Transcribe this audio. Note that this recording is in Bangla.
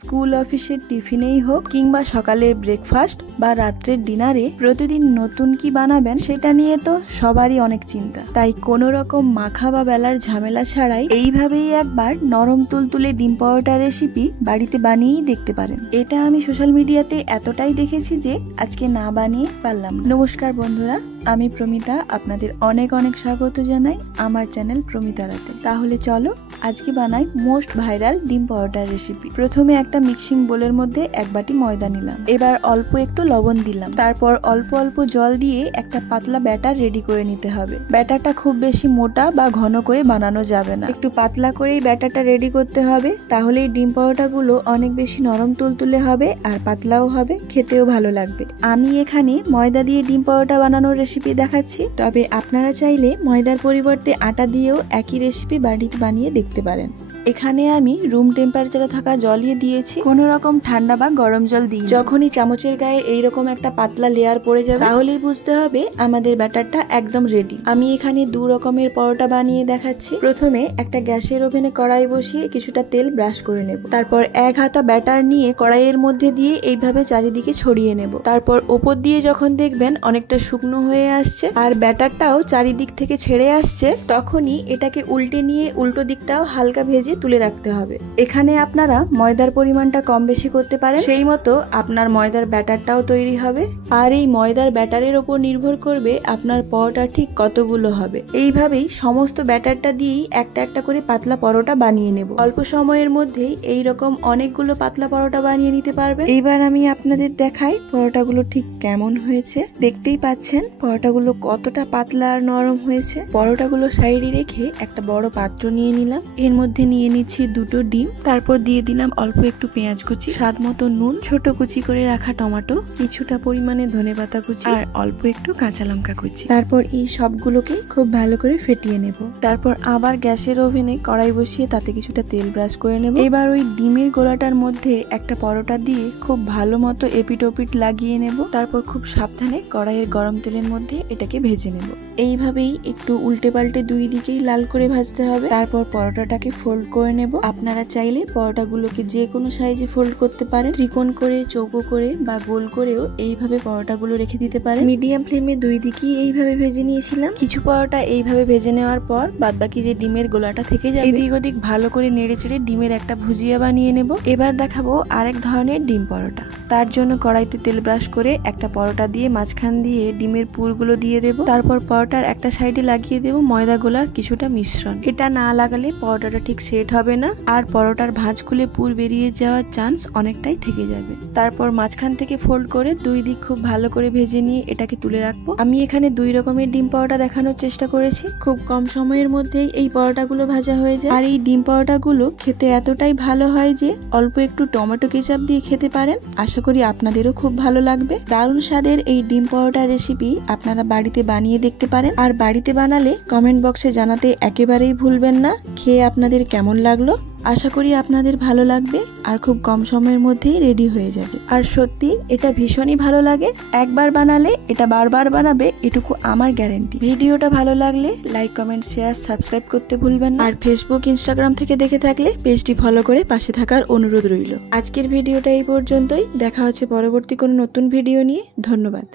স্কুল অফিসের টিফিনেই হোক কিংবা সকালের ব্রেকফাস্ট বা রাত্রের ডিনারে প্রতিদিন নতুন কি বানাবেন সেটা নিয়ে তো সবারই অনেক চিন্তা। তাই কোনো রকম মাখা বা বেলার ঝামেলা ছাড়াই এইভাবেই একবার নরম তুলতুলে ডিম পরোটা রেসিপি বাড়িতে বানিয়েই দেখতে পারেন। এটা আমি সোশ্যাল মিডিয়াতে এতটাই দেখেছি যে আজকে না বানিয়ে পারলাম না। নমস্কার বন্ধুরা, আমি প্রমিতা, আপনাদের অনেক অনেক স্বাগত জানাই আমার চ্যানেল প্রমিতা রাতে। তাহলে চলো আজকে বানাই মোস্ট ভাইরাল ডিম পরোটার রেসিপি। প্রথমে একটা মিক্সিং বোলের মধ্যে এক বাটি ময়দা নিলাম, এবার অল্প একটু লবণ দিলাম, তারপর অল্প অল্প জল দিয়ে একটা পাতলা ব্যাটার রেডি করে নিতে হবে। ব্যাটারটা খুব বেশি মোটা বা ঘন করে বানানো যাবে না, একটু পাতলা করেই ব্যাটারটা রেডি করতে হবে। তাহলেই ডিম পরোটাগুলো অনেক বেশি নরম তুলতুলে হবে আর পাতলাও হবে, খেতেও ভালো লাগবে। আমি এখানে ময়দা দিয়ে ডিম পরোটা বানানোর রেসিপি দেখাচ্ছি, তবে আপনারা চাইলে ময়দার পরিবর্তে আটা দিয়েও একই রেসিপি বাড়িতে বানিয়ে দেখতে পারেন। এখানে আমি রুম টেম্পারেচারে থাকা জলই দিয়েছি, কোনো রকম ঠান্ডা বা গরম জল দিই। যখনই চামচের গায়ে এইরকম একটা পাতলা লেয়ার পড়ে যাবে তাহলেই বুঝতে হবে আমাদের ব্যাটারটা একদম রেডি। আমি এখানে দু রকমের পরোটা বানিয়ে দেখাচ্ছি। প্রথমে একটা গ্যাসের ওভেনে কড়াই বসিয়ে কিছুটা তেল ব্রাশ করে নেব, তারপর এক হাতা ব্যাটার নিয়ে কড়াইয়ের মধ্যে দিয়ে এইভাবে চারিদিকে ছড়িয়ে নেব। তারপর ওপর দিয়ে যখন দেখবেন অনেকটা শুকনো হয়ে আসছে আর ব্যাটারটাও চারিদিক থেকে ছেড়ে আসছে, তখনই এটাকে উল্টে নিয়ে উল্টো দিকটাও হালকা ভেজে তুলে রাখতে হবে। এখানে আপনারা ময়দার পরিমাণটা কম বেশি করতে পারেন, সেই মতো আপনার ময়দার ব্যাটারটাও তৈরি হবে। আর এই ময়দার ব্যাটারের উপর নির্ভর করবে আপনার পরোটা ঠিক কতগুলো হবে। এইভাবেই সমস্ত ব্যাটারটা দিয়েই একটা একটা করে পাতলা পরোটা বানিয়ে নেব। অল্প সময়ের মধ্যেই এইরকম অনেকগুলো পাতলা পরোটা বানিয়ে নিতে পারবেন। এইবার আমি আপনাদের দেখাই পরোটাগুলো ঠিক কেমন হয়েছে। দেখতেই পাচ্ছেন পরোটাগুলো কতটা পাতলা আর নরম হয়েছে। পরোটাগুলো সাইডে রেখে একটা বড় পাত্র নিয়ে নিলাম, এর মধ্যে নিয়ে নিচ্ছি দুটো ডিম, তারপর দিয়ে দিলাম অল্প একটু পেঁয়াজ কুচি, স্বাদ মতো নুন, ছোট কুচি করে রাখা টমেটো, কিছুটা পরিমাণে ধনেপাতা কুচি আর অল্প একটু কাঁচা লঙ্কা কুচি। তারপর এই সবগুলোকে খুব ভালো করে ফেটিয়ে নেব। তারপর আবার গ্যাসের ওভেনে কড়াই বসিয়ে তাতে কিছুটা তেল ব্রাশ করে নেব। এবার ওই ডিমের গোলাটার মধ্যে একটা পরোটা দিয়ে খুব ভালো মতো এপিট ওপিট লাগিয়ে নেব। তারপর খুব সাবধানে কড়াইয়ের গরম তেলের মধ্যে এটাকে ভেজে নেব। এইভাবেই একটু উল্টে পাল্টে দুই দিকেই লাল করে ভাজতে হবে। তারপর পরোটাটাকে ফোল্ড করে নেব। আপনারা চাইলে পরোটাগুলোকে যে কোনো সাইজে ফোল্ড করতে পারেন, ত্রিকোণ করে, চৌকো করে বা গোল করেও এইভাবে পরোটাগুলো রেখে দিতে পারেন। মিডিয়াম ফ্লেমে দুই দিকেই এইভাবে ভেজে নিয়েছিলাম। কিছু পরোটা এইভাবে ভেজে নেওয়ার পর বাদবাকি যে ডিমের গোলাটা থেকে যাবে এদিক ওদিক ভালো করে নেড়ে চেড়ে ডিমের একটা ভুজিয়া বানিয়ে নেব। এবার দেখাবো আরেক ধরনের ডিম পরোটা। তার জন্য কড়াইতে তেল ব্রাশ করে একটা পরোটা দিয়ে মাঝখান দিয়ে ডিমের পুরগুলো দিয়ে দেব। তারপর পরোটার একটা সাইডে লাগিয়ে দেব ময়দা গোলার কিছুটা মিশ্রণ। এটা না লাগালে পরোটাটা ঠিক সেট হবে না আর পরোটার ভাঁজ খুলে পুর বেরিয়ে যাওয়ার চান্স অনেকটাই থেকে যাবে। তারপর মাঝখান থেকে ফোল্ড করে দুই দিক খুব ভালো করে ভেজে নিয়ে এটাকে তুলে রাখবো। আমি এখানে দুই রকমের ডিম পরোটা দেখানোর চেষ্টা করেছি, খুব কম সময়ের মধ্যেই এই পরোটাগুলো ভাজা হয়ে যায়। আর এই ডিম পরোটাগুলো খেতে এতটাই ভালো হয় যে অল্প একটু টমেটো কেচাপ দিয়ে খেতে পারেন। আশা করি আপনাদেরও খুব ভালো লাগবে। দারুণ স্বাদের এই ডিম পরোটা রেসিপি আপনারা বাড়িতে বানিয়ে দেখতে পারেন। আর বাড়িতে বানালে কমেন্ট বক্সে জানাতে একেবারেই ভুলবেন না খেয়ে আপনাদের কেমন লাগলো। আশা করি আপনাদের ভালো লাগবে আর খুব কম সময়ের মধ্যেই রেডি হয়ে যাবে। আর সত্যি এটা ভীষণই ভালো লাগে, একবার বানালে এটা বারবার বানাবে এটুকু আমার গ্যারান্টি। ভিডিওটা ভালো লাগলে লাইক, কমেন্ট, শেয়ার, সাবস্ক্রাইব করতে ভুলবেন না। আর ফেসবুক, ইনস্টাগ্রাম থেকে দেখে থাকলে পেজটি ফলো করে পাশে থাকার অনুরোধ রইল। আজকের ভিডিওটা এই পর্যন্তই, দেখা হচ্ছে পরবর্তী কোনো নতুন ভিডিও নিয়ে। ধন্যবাদ।